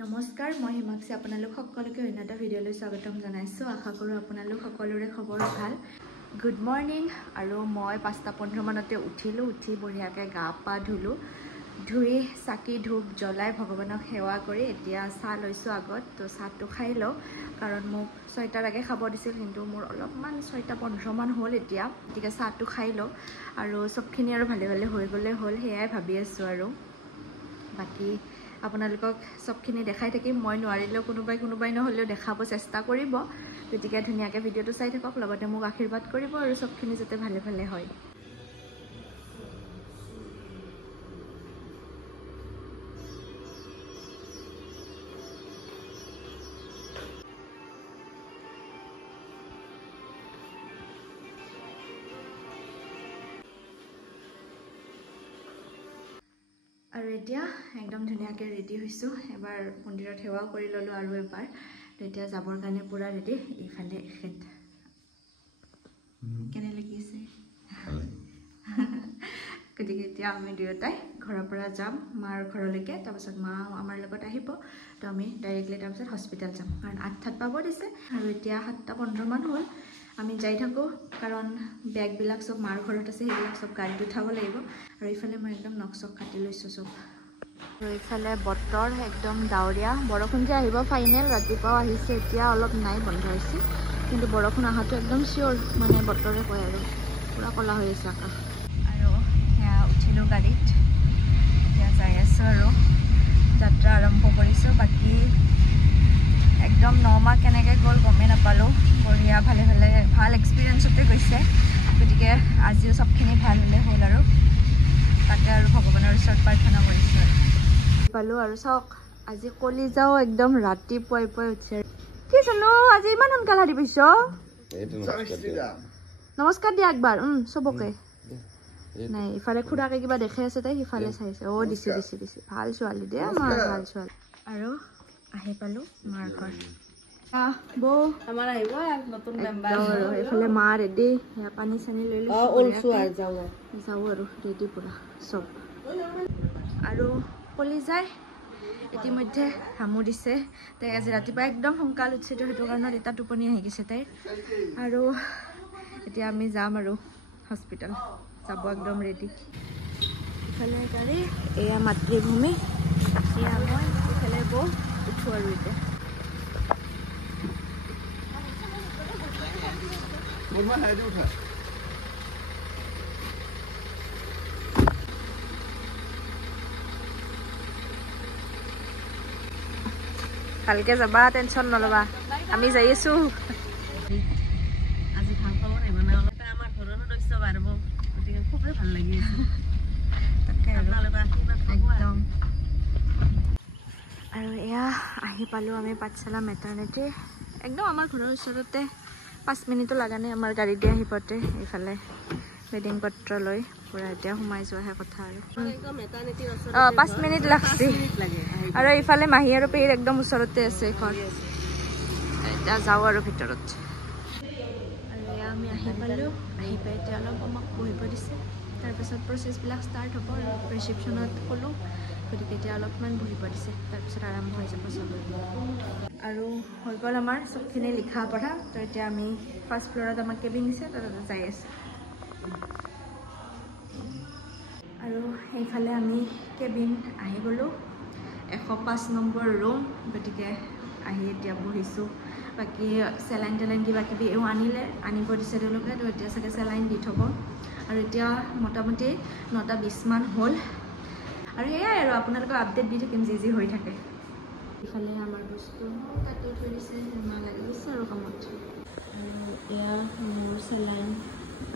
নমস্কাৰ মই হিমাক্ষী আপোনালোক সকলোকে অন্য ভিডিঅ'লৈ স্বাগতম জনাইছো আশা কৰো আপোনালোক সকলোৰে খবৰ ভাল গুড মৰ্নিং আৰু মই 5:15 মানতে উঠি বঢ়িয়াকৈ গা পা ধুই চাকি ধূপ জ্বলাই ভগৱানক সেৱা কৰি এতিয়া চাহ লৈছো আগত তো চাহটো খাই লও কাৰণ মোক 6টাৰ আগে খাব দিছিল কিন্তু মোৰ অলপমান 6:15 মান হ'ল এতিয়া গতিকে চাহটো খাই লও আৰু সবখিনি আৰু ভালে ভালে হৈ গলে হ'ল হেয়াই ভাবি আছো আৰু বাকি আপোনালোকক সবখিনি দেখাই থাকিম মই নোৱাৰিলেও কোনোবাই নহলেও দেখাব চেষ্টা কৰিব গতিকে ধুনীয়াকৈ ভিডিঅ'টো চাই থাকক লগতে মোক আশীৰ্বাদ কৰিব আৰু সবখিনি যাতে ভালে ভালে হয় আৰু এতিয়া একদম ধুনীয়াকৈ ৰেডি হৈছো এবাৰ মন্দিৰত সেৱাও কৰি ললো আৰু এবাৰ এতিয়া যাবৰ কাৰণে পুৰা ৰেডি ইফালে এখেত কেনে লাগিছে গতিকে এতিয়া আমি দুয়োটাই ঘৰৰ পৰা যাম মাৰ ঘৰলৈকে তাৰপিছত মা আমাৰ লগত আহিব তো আমি ডাইৰেক্টলি তাৰপিছত হস্পিটেল যাম কাৰণ 8টাত পাব দিছে আৰু এতিয়া 7:15 মান হ'ল আমি যাই থাকো কাৰণ বেগবিলাক সব মাৰ ঘৰত আছে সেইবিলাক সব গাড়ীত উঠাব লাগিব আৰু ইফালে মই একদম নকচক কাটি লৈছো সব আৰু ইফালে বতৰ একদম ডাৱৰীয়া বৰষুণ যে আহিব ফাইনেল ৰাতিপুৱা আহিছে এতিয়া অলপ নাই বন্ধ হৈছে কিন্তু বৰষুণ আহাটো একদম শিওৰ মানে বতৰে কয় আৰু পুৰা কলা হৈ আছে আকাশ আৰু হেয়া উঠিলো গাড়ীত এতিয়া যাই আছো আৰু যাত্ৰা আৰম্ভ কৰিছো বাকি একদম 9 মাহ কেনেকৈ গ'ল গমেই নাপালো বঢ়িয়া ভালে ভালে ভাল এক্সপিৰিয়েঞ্চতে গৈছে গতিকে আজিও সবখিনি ভাল হ'লে হ'ল আৰু তাকে আৰু ভগৱানৰ ওচৰত প্ৰাৰ্থনা কৰিছো পালো আৰু চাওক আজি কলিজাও একদম ৰাতিপুৱাই উঠিছে কি চনো আজি ইমান সোনকালে হাৰি পাইছ নমস্কাৰ দিয়া একবাৰ সবকে নাই ইফালে খুৰাকে কিবা দেখে আছে তাই সিফালে চাইছে অ দিছে ভাল ছোৱালী দে আমাৰ ভাল ছোৱালী আৰু আহি পালো মাৰ ঘৰ বৌ আমাৰ আহিব নতুন মেম্বাৰ আৰু এফালে মা ৰেডি পানী চানি লৈ যাওঁ আৰু ৰেডি পুৰা চব আৰু কলিজাই ইতিমধ্যে হামু দিছে তাই আজি ৰাতিপুৱা একদম সোনকাল উঠিছে তো সেইটো কাৰণত এটা টোপনি আহি গৈছে তাইৰ আৰু এতিয়া আমি যাম আৰু হস্পিটেল যাব একদম ৰেডি ইফালে গাড়ী এয়া মাতৃভূমি এয়া মই ইফালে বৌ উঠো আৰু এতিয়া ভালকে যাবা টেনশন নলবা আমি যাই আছো আজি ভাল খবৰ আহিব না অলপ আমাৰ ঘৰৰো দৈশ্য বাঢ়িব গতিকে খুবেই ভাল লাগি আছে তাকে একদম আৰু এয়া আহি পালো আমি পাঠশালা মেটাৰনিটি একদম আমাৰ ঘৰৰ ওচৰতে 5 মিনিটো লগা নাই আমাৰ গাড়ী দি আহি পাওঁতে এইফালে বেডিং পত্ৰ লৈ পুৰা এতিয়া সোমাই যোৱাহে কথা আৰু 5 মিনিট লাগছে আৰু এইফালে মাহী আৰু পেহীৰ একদম ওচৰতে আছে ঘৰ এতিয়া যাওঁ আৰু ভিতৰত আৰু এয়া আমি আহি পালো আহি পাই এতিয়া অলপ আমাক বহিব দিছে তাৰপিছত প্ৰচেছবিলাক ষ্টাৰ্ট হ'ব আৰু ৰিচিপশ্যনত ক'লোঁ গতিকে এতিয়া অলপমান বহিব দিছে তাৰপিছত আৰম্ভ হৈ যাব চব আৰু হৈ গ'ল আমাৰ চবখিনি লিখা পঢ়া তো এতিয়া আমি ফাৰ্ষ্ট ফ্ল'ৰত আমাক কেবিন দিছে তাতে যাই আছোঁ আৰু সেইফালে আমি কেবিন আহি গ'লোঁ 105 নম্বৰ ৰুম গতিকে আহি এতিয়া বহিছোঁ বাকী চেলাইন কিবা কিবি এও আনিব দিছে তেওঁলোকে তো এতিয়া চাগে চেলাইন দি থ'ব আৰু এতিয়া মোটামুটি 9:20 মান হ'ল আৰু এয়াই আৰু আপোনালোকক আপডেট দি থাকিম যি হৈ থাকে ইফালে আমাৰ বস্তু কাটি থৈ দিছে আমাৰ লাগি গৈছে আৰু কামত আৰু এয়া মোৰ চেলাইন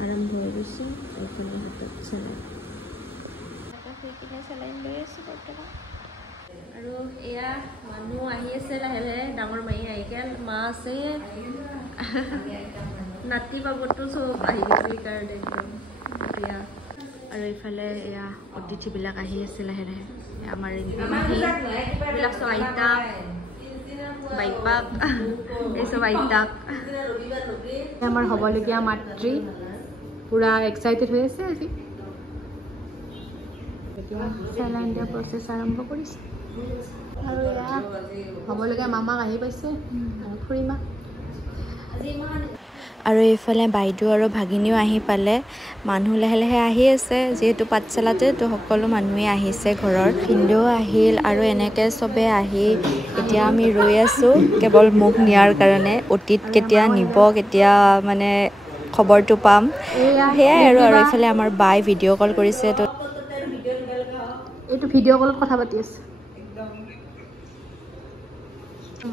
আৰম্ভ হৈ গৈছে এইফালে হাতত চেলাইন চেলাইন লৈ আছোঁ বৰ্তমান আৰু এয়া মানুহ আহি আছে লাহে লাহে ডাঙৰ মাহী আহি গ'ল মা আছে নাতি বাবতো চব আহি গৈছে সেইকাৰণে একদম এয়া আৰু এইফালে এয়া অতিথিবিলাক আহি আছে লাহে লাহে আমাৰ এইবিলাক চব আইতাক বাইপাক এইসব আইতাক আমাৰ হ'বলগীয়া মাতৃ পুৰা এক্সাইটেড হৈ আছে আজি চেলাইন দিয়া প্ৰচেছ আৰম্ভ কৰিছে আৰু হ'বলগীয়া মামাক আহি পাইছে খুৰীমা আৰু এইফালে বাইদেউ আৰু ভাগিনীও আহি পালে মানুহ লাহে লাহে আহি আছে যিহেতু পাঠশালাতে তো সকলো মানুহে আহিছে ঘৰৰ ভিনদেউ আহিল আৰু এনেকৈ চবে আহি এতিয়া আমি ৰৈ আছোঁ কেৱল মোক নিয়াৰ কাৰণে অতীত কেতিয়া নিব কেতিয়া মানে খবৰটো পাম সেয়াই আৰু এইফালে আমাৰ বাই ভিডিঅ' কল কৰিছে তো এইটো ভিডিঅ' কলত কথা পাতি আছে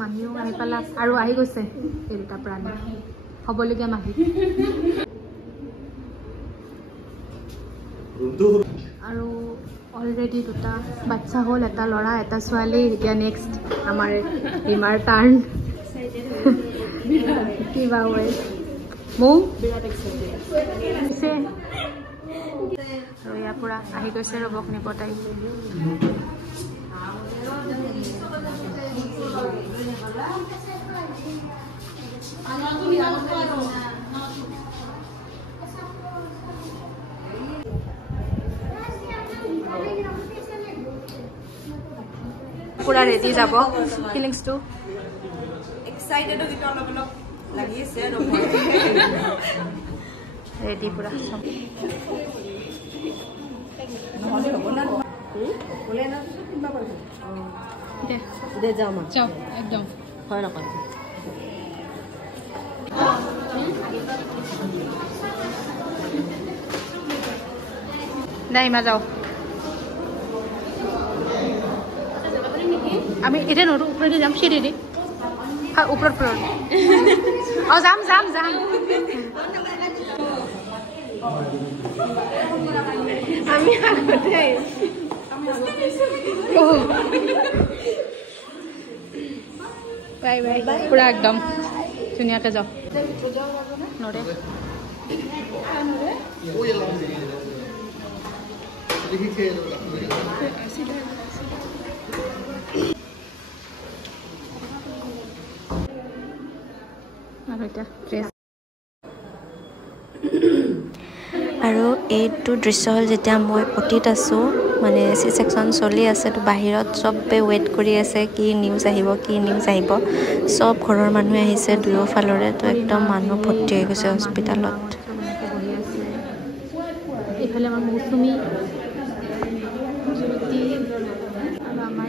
মাহীও আহি পালা আৰু আহি গৈছে এই দুটা প্ৰাণী হ'বলগীয়া মাহী আৰু অলৰেডি দুটা বাচ্চা হ'ল এটা ল'ৰা এটা ছোৱালী এতিয়া নেক্সট আমাৰ হিমাৰ টাৰ্ণ কিবা হয় মোৰ বিৰাট এক্সাইটেড আৰু ইয়াৰ পৰা আহি গৈছে ৰবক নিব তাই পুৰা ৰেডি যাব ফিলিংছটো এক্সাইটেডো কিন্তু অলপ অলপ লাগি আছে আৰু ৰেডি পুৰা নহ'লে হ'ব না বলে না কিবা কৰিব দে যাও মা যাও একদম হয় নকয় নাই মা যাও আমি এটা নৰো ওপৰতে যাম চিৰিদি হয় ওপৰত ফ্ল'ৰ অঁ যাম যাম যাম আমি আগতে বাই বাই পুৰা একদম ধুনীয়াকৈ যাওঁ নৰে আৰু এইটো দৃশ্য হ'ল যেতিয়া মই অতীত আছোঁ মানে চি ছেকশ্যন চলি আছে তো বাহিৰত চবে ৱেইট কৰি আছে কি নিউজ আহিব চব ঘৰৰ মানুহে আহিছে দুয়োফালৰে তো একদম মানুহ ভৰ্তি হৈ গৈছে হস্পিটেলত এইফালে আমাৰ মৌচুমী জ্যোতি আৰু আমাৰ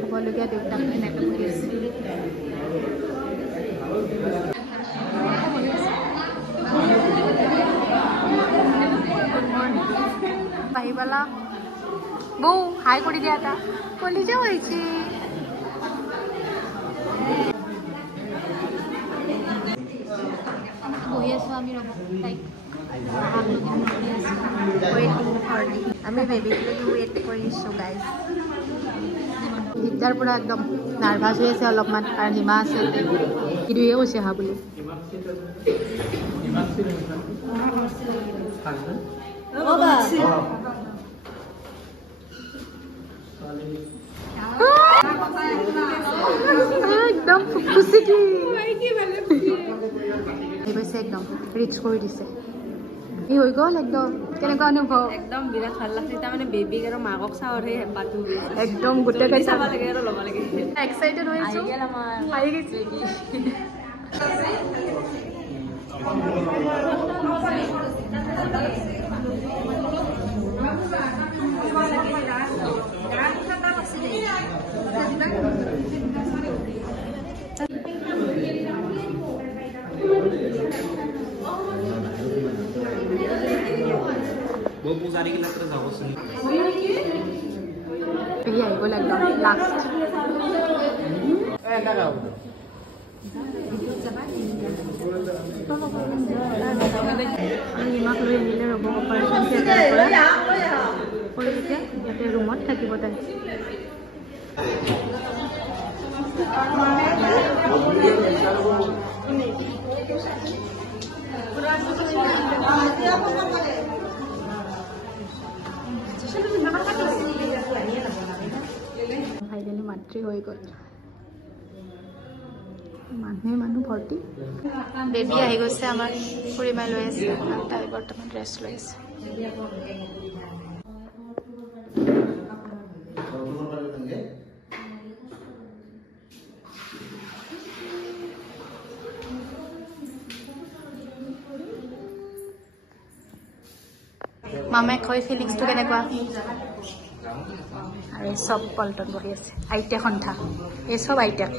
হ'বলগীয়া দেউতাক এনেকৈ বহি আছে আহিবালা বৌ হাই কৰি দিয়া এটা কলিজা হৈছে বহি আছোঁ আমি ৰ'ব তাইক আমি বেবীক ৱেইট কৰিছোঁ গাইজ দিগদাৰ পৰা একদম নাৰ্ভাছ হৈ আছে অলপমান কাৰণ হিমা আছে ইদুৱে কৈছে আহা বুলি একদম খুচি কি গৈছে একদম ৰিচ কৰি দিছে ই হৈ গ'ল একদম কেনেকুৱা অনুভৱ একদম বিৰাট ভাল লাগছে তাৰমানে বেবীক আৰু মাকক চাৱৰহে হেঁপাহটো একদম গোটেই চাব লাগে আৰু ল'ব লাগে এক্সাইটেড হৈ আছো আহি গৈছে वो पुजारी की तरह जाओ सुन ये आई बोला एकदम लास्ट ए लगाओ हिमाक লৈ আহিলে ৰ'ব অপাৰেশ্যন থিয়েটাৰৰ পৰা ইয়াতে ৰুমত থাকিব তাই ফাইনেলি মাতৃ হৈ গ'ল মানুহ ভৰ্তি বেবী আহি গৈছে আমাৰ খুৰীমাই লৈ আছে তাই বৰ্তমান ৰেষ্ট লৈ আছে মামাই কৈ ফিলিংছটো কেনেকুৱা আৰু চব পল্টন বহি আছে আইটেক সন্থা এই চব আইটেক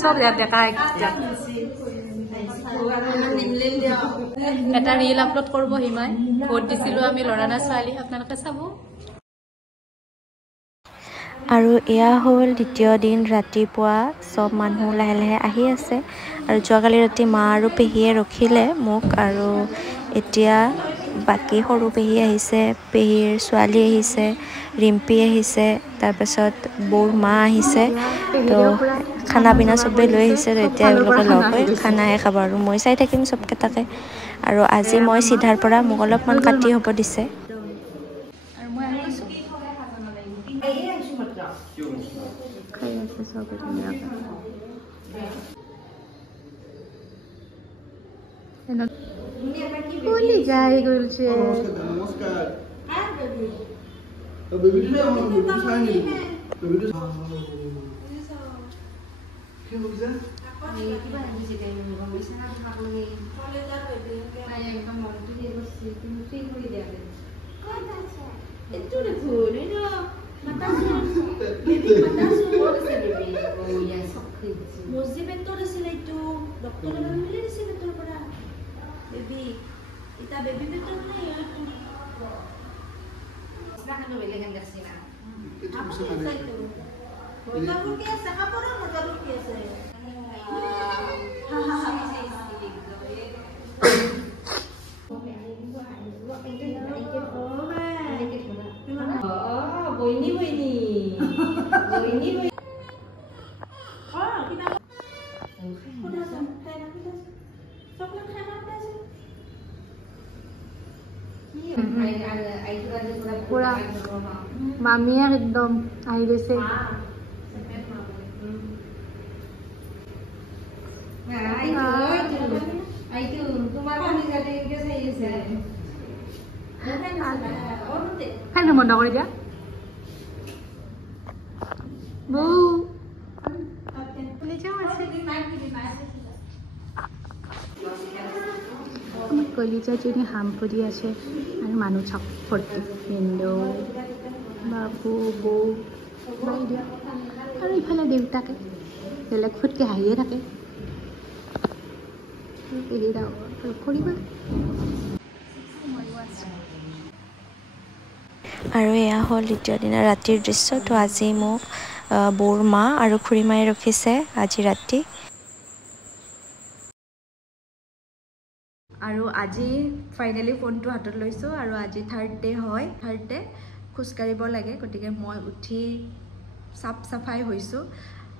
চব ডেকা এটা ৰিল আপলোড কৰিব হিমাই ভোট দিছিলোঁ আমি ল'ৰা না ছোৱালী আপোনালোকে চাব আৰু এয়া হ'ল দ্বিতীয় দিন ৰাতিপুৱা চব মানুহ লাহে লাহে আহি আছে আৰু যোৱাকালি ৰাতি মা আৰু পেহীয়ে ৰখিলে মোক আৰু এতিয়া বাকী সৰু পেহী আহিছে পেহীৰ ছোৱালী আহিছে ৰিম্পী আহিছে তাৰপাছত বৌৰ মা আহিছে তো খানা পিনা চবেই লৈ আহিছে তো এতিয়া এওঁলোকে লগ হৈ খানাহে খাব আৰু মই চাই থাকিম চবকেইটাকে আৰু আজি মই চিধাৰ পৰা মোক অলপমান কাটি হ'ব দিছে আৰু মই আহিছোঁ খাই আছে চবে ধুনীয়াকৈ কুলি যাই গৈছে পুৰা মামীয়ে একদম আহি গৈছে ফেন বন্ধ কৰি দিয়া বৌ কলিজাজনী হাম কৰি আছে আৰু মানুহ চাপ ভৰ্তি ভিনদেউ বাবু বৌ বাইদেউ আৰু ইফালে দেউতাকে বেলেগ ফুটকে হাঁহিয়ে থাকে কৰিবা আৰু এয়া হ'ল দ্বিতীয় দিনা ৰাতিৰ দৃশ্য তো আজি মোক বৌৰ মা আৰু খুৰীমাই ৰখিছে আজি ৰাতি আৰু আজি ফাইনেলি ফোনটো হাতত লৈছোঁ আৰু আজি থাৰ্ড ডে হয় থাৰ্ড ডে খোজকাঢ়িব লাগে গতিকে মই উঠি চাফ চাফাই হৈছোঁ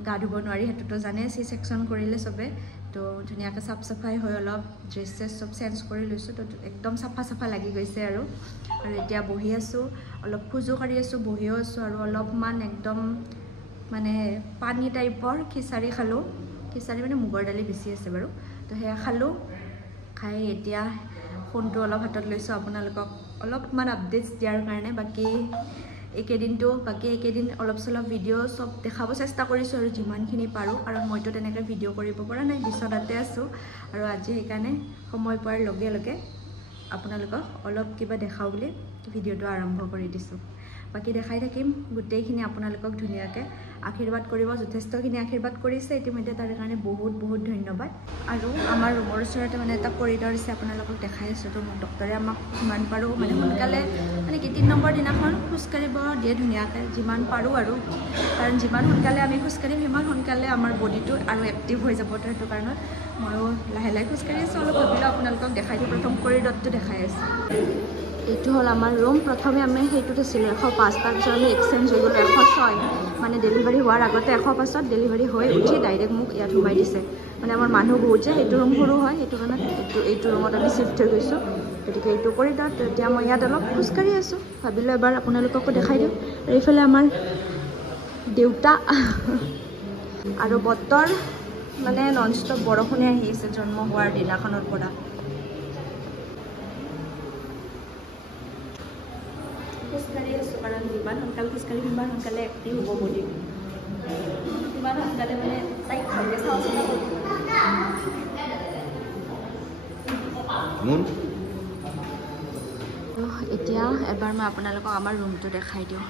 গা ধুব নোৱাৰি সেইটোতো জানে চি ছেকশ্যন কৰিলে চবে তো ধুনীয়াকৈ চাফ চাফাই হৈ অলপ ড্ৰেছ চেছ চব চেঞ্জ কৰি লৈছোঁ তো একদম চাফা চাফা লাগি গৈছে আৰু এতিয়া বহি আছোঁ অলপ খোজো কাঢ়ি আছোঁ বহিও আছোঁ আৰু অলপমান একদম মানে পানী টাইপৰ খিচাৰি খালোঁ খিচাৰি মানে মুগৰ দালি বেছি আছে বাৰু তো সেয়া খালোঁ খাই এতিয়া ফোনটো অলপ হাতত লৈছোঁ আপোনালোকক অলপমান আপডেটছ দিয়াৰ কাৰণে বাকী এইকেইদিন অলপ চলপ ভিডিঅ' চব দেখাব চেষ্টা কৰিছোঁ আৰু যিমানখিনি পাৰোঁ কাৰণ মইতো তেনেকৈ ভিডিঅ' কৰিব পৰা নাই বিচনাতে আছোঁ আৰু আজি সেইকাৰণে সময় পোৱাৰ লগে লগে আপোনালোকক অলপ কিবা দেখাওঁ বুলি ভিডিঅ'টো আৰম্ভ কৰি দিছোঁ বাকী দেখাই থাকিম গোটেইখিনি আপোনালোকক ধুনীয়াকৈ আশীৰ্বাদ কৰিব যথেষ্টখিনি আশীৰ্বাদ কৰিছে ইতিমধ্যে তাৰ কাৰণে বহুত বহুত ধন্যবাদ আৰু আমাৰ ৰুমৰ ওচৰতে মানে এটা কৰিডৰ আছে আপোনালোকক দেখাই আছোঁ তো মোক ডক্টৰে আমাক যিমান পাৰোঁ মানে সোনকালে মানে 3 নম্বৰ দিনাখন খোজকাঢ়িব দিয়ে ধুনীয়াকৈ যিমান পাৰোঁ আৰু কাৰণ যিমান সোনকালে আমি খোজকাঢ়িম সিমান সোনকালে আমাৰ বডিটো আৰু এক্টিভ হৈ যাব তো সেইটো কাৰণত ময়ো লাহে লাহে খোজকাঢ়ি আছোঁ অলপ ভাবিলোঁ আপোনালোকক দেখাই দিওঁ প্ৰথম কৰিডৰটো দেখাই আছোঁ এইটো হ'ল আমাৰ ৰুম প্ৰথমে আমি সেইটোত আছিলোঁ 105 তাৰপিছত আমি এক্সচেঞ্জ হৈ গ'লোঁ 106 মানে ডেলিভাৰী হোৱাৰ আগতে 105ত ডেলিভাৰী হৈ উঠি ডাইৰেক্ট মোক ইয়াত সোমাই দিছে মানে আমাৰ মানুহ বহুত যে সেইটো ৰুম সৰু হয় সেইটো কাৰণে এইটো ৰুমত আমি শ্বিফ্ট হৈ গৈছোঁ গতিকে এইটো কৰিডৰ এতিয়া মই ইয়াত অলপ খোজকাঢ়ি আছোঁ ভাবিলোঁ এবাৰ আপোনালোককো দেখাই দিওঁ আৰু এইফালে আমাৰ দেউতা আৰু বতৰ মানে নন ষ্টপ বৰষুণে আহি আছে জন্ম হোৱাৰ দিনাখনৰ পৰা খোজকাঢ়ি আছোঁ কাৰণ যিমান সোনকালে খোজকাঢ়ি সিমান সোনকালে এক্টিভ হ'ব বডি সিমান সোনকালে মানে তাইক ভালকৈ চাওঁ চিন্তা কৰোঁ এতিয়া এবাৰ মই আপোনালোকক আমাৰ ৰুমটো দেখাই দিওঁ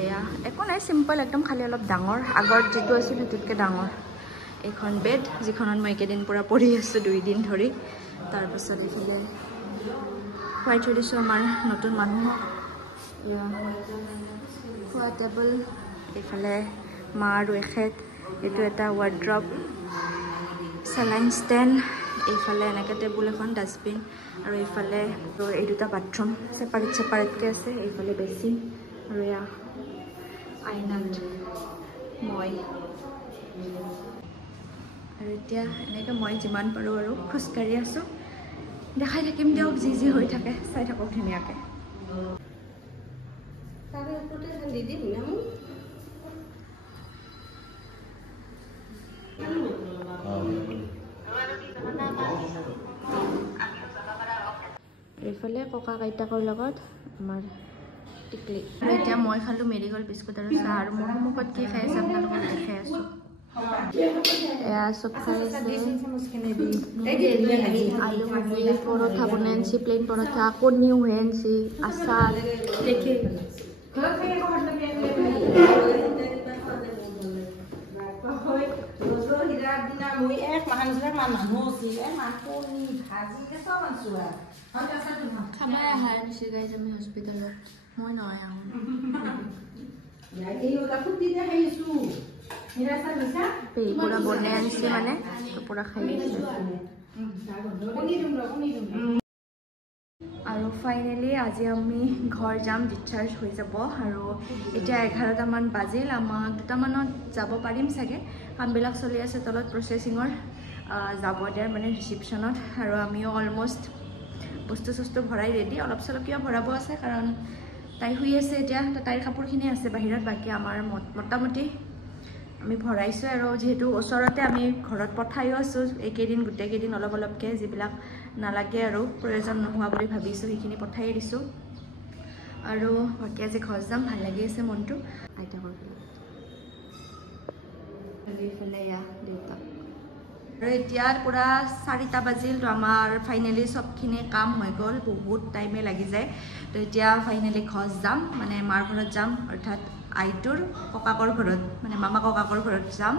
এয়া একো নাই চিম্পল একদম খালি অলপ ডাঙৰ আগত যিটো আছিল সেইটোতকৈ ডাঙৰ এইখন বেড যিখনত মই একেদিন পূৰা পঢ়ি আছোঁ 2 দিন ধৰি তাৰপাছত এইফালে খুৱাই থৈ দিছোঁ আমাৰ নতুন মানুহক খোৱা টেবুল এইফালে মা আৰু এখেত এইটো এটা ৱাৰ্ড্ৰপ চেলাইন ষ্টেণ্ড এইফালে এনেকৈ টেবুল এখন ডাষ্টবিন আৰু এইফালে এই দুটা বাথৰুম ছেপাৰেটকৈ আছে এইফালে বেচিন আৰু এয়া আইনাত মই আৰু এতিয়া এনেকৈ মই যিমান পাৰোঁ আৰু খোজকাঢ়ি আছোঁ দেখাই থাকিম দিয়ক যি যি হৈ থাকে চাই থাকক ধুনীয়াকৈ এইফালে ককা আইতাকৰ লগত আমাৰ টিকলি আৰু এতিয়া মই খালোঁ মেৰিগ'ল্ড বিস্কুট আৰু চাহ আৰু মোৰ সন্মুখত কি খাই আছে আপোনালোকক দেখাই আছোঁ এয়া চব খাই আছে আলু ভাজি পৰঠা বনাই আনিছে প্লেইন পৰঠা কণীও হৈ আনিছে আচাৰ দেখি খাবাই অহা আনিছে গাইজ আমি হস্পিটেলত মই নহয় আহোঁ পুৰা বনাই আনিছে মানে পুৰা খাই আৰু ফাইনেলি আজি আমি ঘৰ যাম ডিচাৰ্জ হৈ যাব আৰু এতিয়া 11টামান বাজিল আমাক 2টামানত যাব পাৰিম চাগে কামবিলাক চলি আছে তলত প্ৰচেচিঙৰ যাব দিয়াৰ মানে ৰিচিপশ্যনত আৰু আমিও অলমষ্ট বস্তু চস্তু ভৰাই ৰেডি অলপ চলপ কিবা ভৰাব আছে কাৰণ তাই শুই আছে এতিয়া তাইৰ কাপোৰখিনি আছে বাহিৰত বাকী আমাৰ মোটামুটি আমি ভৰাইছোঁ আৰু যিহেতু ওচৰতে আমি ঘৰত পঠাইও আছোঁ এইকেইদিন গোটেইকেইদিন অলপ অলপকৈ যিবিলাক নালাগে আৰু প্ৰয়োজন নোহোৱা বুলি ভাবিছোঁ সেইখিনি পঠাই দিছোঁ আৰু বাকী আজি ঘৰ যাম ভাল লাগি আছে মনটো আইতাকৰ এইফালে এয়া দেউতাক আৰু এতিয়া পূৰা 4টা বাজিল তো আমাৰ ফাইনেলি চবখিনি কাম হৈ গ'ল বহুত টাইমে লাগি যায় তো এতিয়া ফাইনেলি ঘৰ যাম মানে মাৰ ঘৰত যাম অৰ্থাৎ আইটোৰ ককাকৰ ঘৰত মানে মামা ককাকৰ ঘৰত যাম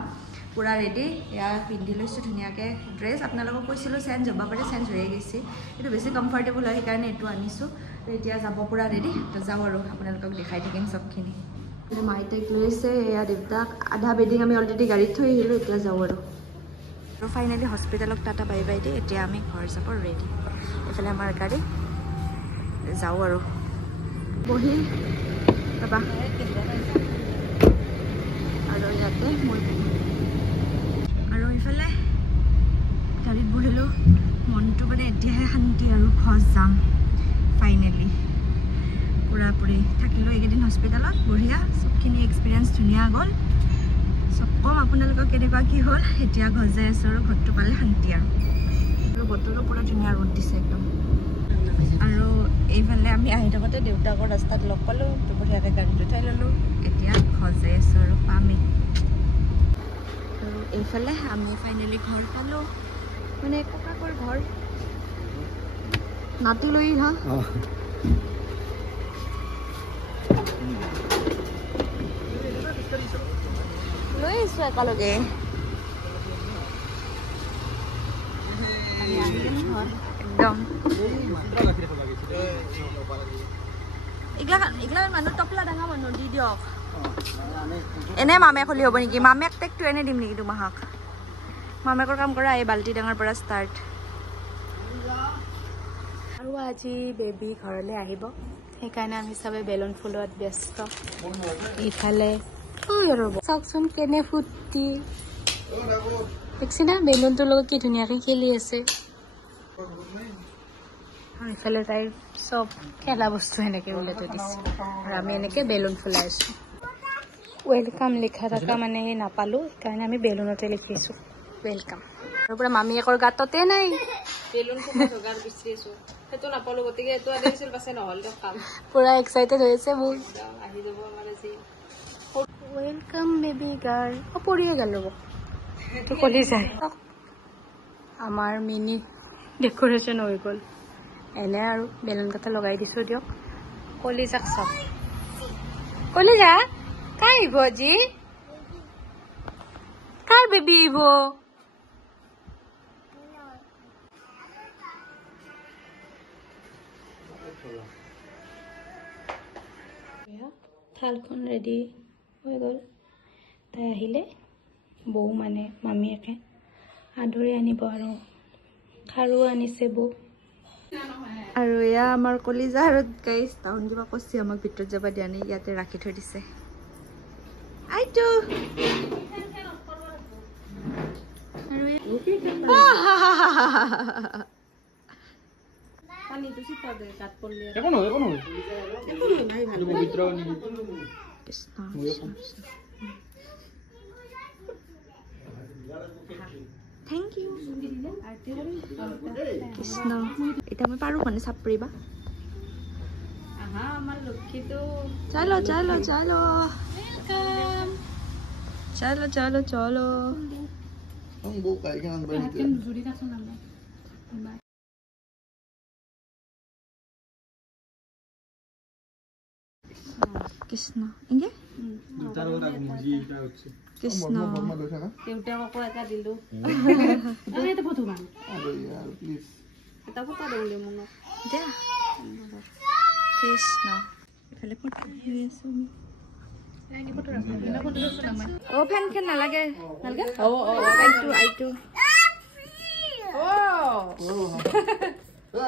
পূৰা ৰেডি এয়া পিন্ধি লৈছোঁ ধুনীয়াকৈ ড্ৰেছ আপোনালোকক কৈছিলোঁ চেঞ্জ হ'ব পাৰে চেঞ্জ হৈয়ে গৈছে এইটো বেছি কমফৰ্টেবল হয় সেইকাৰণে এইটো আনিছোঁ তো এতিয়া যাব পূৰা ৰেডি তো যাওঁ আৰু আপোনালোকক দেখাই থাকিম চবখিনি মাইতাইক লৈছে এয়া দেউতাক আধা বেডিং আমি অলৰেডি গাড়ীত থৈ আহিলোঁ এতিয়া যাওঁ আৰু finally হস্পিটেলক tata bye by the এতিয়া আমি ঘৰ যাব ৰেডি এইফালে আমাৰ গাড়ী যাওঁ আৰু বহি ৰ'বা আৰু ইয়াতে আৰু এইফালে গাড়ীত বহিলোঁ মনটো মানে এতিয়াহে শান্তি আৰু ঘৰ যাম ফাইনেলি পুৰাপুৰি থাকিলোঁ এইকেইদিন হস্পিটেলত বঢ়িয়া চবখিনি এক্সপিৰিয়েঞ্চ ধুনীয়া গ'ল চব কম আপোনালোকক কেনেকুৱা কি হ'ল এতিয়া ঘৰ যাই আছোঁ আৰু ঘৰটো পালে শান্তি আৰু বতৰো পূৰা ধুনীয়া ৰ'দ দিছে একদম আৰু এইফালে আমি আহি থাকোঁতে দেউতাকৰ ৰাস্তাত লগ পালোঁ দুপৰীয়াকৈ গাড়ীত উঠাই ল'লোঁ এতিয়া ঘৰ যাই আছোঁ আৰু পামেই আৰু এইফালে আমি ফাইনেলি ঘৰ পালোঁ মানে ককাকৰ ঘৰ নাতি লৈ হা লৈ আহিছোঁ একেলগে একদম এইগিলা মানুহ টপলা ডাঙৰ মানুহ দি দিয়ক এনে মামে খুলি হ'ব নেকি মামেক টেকটো এনে দিম নেকি তোমাক মামেকৰ কাম কৰা এই বাল্টি ডাঙৰ পৰা ষ্টাৰ্ট আৰু আজি বেবী ঘৰলৈ আহিব সেইকাৰণে আমি চবে বেলুন ফুলোৱাত ব্যস্ত ইফালে চাওকচোন কেনে ফুটি দেখছি না বেলুনটোৰ লগত কি ধুনীয়াকৈ খেলি আছে আৰু ইফালে তাইৰ চব খেলা বস্তু এনেকৈ ওলাই থৈ দিছে আৰু আমি এনেকৈ বেলুন ফুলাই আছোঁ ৱেলকাম লিখা থকা মানে নাপালোঁ সেইকাৰণে আমি বেলুনতে লিখিছোঁ ৱেলকাম আৰু পৰা মামীয়েকৰ গাততে নাই বেলুন বিচাৰিছোঁ সেইটো নাপালো গতিকে এইটো আনিছিল পাছে নহ'ল দিয়ক কাম পুৰা এক্সাইটেড হৈ আছে বহুত আহি যাব আমাৰ আজি ওয়েলকাম বেবি গাৰ্ল পৰিয়ে গেল তো কলি যায় আমাৰ মিনি ডেকোৰেশ্যন হৈ গ'ল এনে আৰু বেলুন কাটা লগাই দিছো দিয়ক কলি যাক চাওক কলি যা কাই আহিব আজি কাৰ বেবি আহিব থালখন ৰেডি হৈ গ'ল তাই আহিলে বৌ মানে মামীয়েকে আদৰি আনিব আৰু খাৰু আনিছে বৌ আৰু এয়া আমাৰ কলিজা আৰু গাইজ টাউন কিবা কৈছে আমাক ভিতৰত যাব দিয়া নাই ইয়াতে ৰাখি থৈ দিছে আইটো পানীটো চিটা দে গাত পড়লে একো নহয় পবিত্ৰ কৃষ্ণ থেংক ইউ কৃষ্ণ এতিয়া মই পাৰোঁ মানে চাপৰিবা আহা আমাৰ লক্ষ্মীটো চলো চলো চলো চলো চলো চলো ang bukay ka ng balik. Krishna ইংগে Krishna দেউতাককো এটা দিলো এটা ফটো দিলে মনত দিয়া কৃষ্ণ ইফালে ফটো লৈ আছো আমি ফেন খেন নালাগে নালাগে আইটো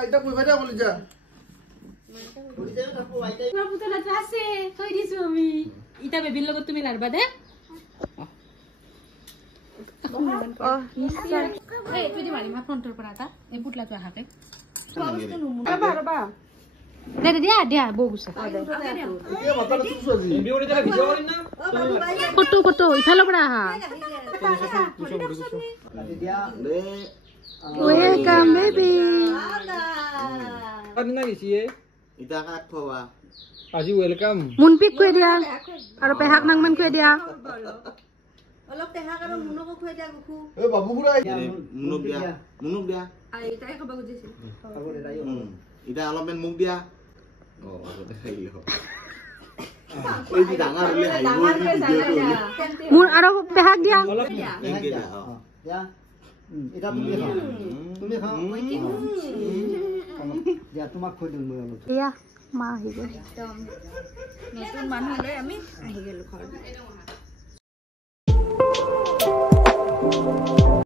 Ita po bada ko lija. ইটা বেবিৰ লগত তুমি লাৰবা দে নিশ্চয় তুই দি মাৰিম ফ্ৰণ্টৰ পৰা এটা এই পুতলাটো আহাকে দে দে দিয়া দিয়া বৌ গুচা ফটো ফটো ইফালৰ পৰা আহা welcome baby Kanina gisi eh. Ita ka pawa. Aji welcome. মুনপিক কৈ দিয়া আৰু পেহাক নাংমান কৈ দিয়া অলপ তেহাক আৰু মুনকো খুৱাই দিয়া গুখু Eh babu kurai. Munuk dia. Munuk dia. আইতাই খাব খুজিছিল Ita alamen muk dia. Oh, aku tak iyo. Eh di dangar le hai bo di video tu. মুন আৰু পেহাক দিয়া Engke dah. Oh. Ya. Ita তুমি খাও দিয়া তোমাক খুৱাই দিম মই অলপ এয়া মা আহি গ'ল একদম নতুন মানুহ লৈ আমি আহি গ'লো ঘৰত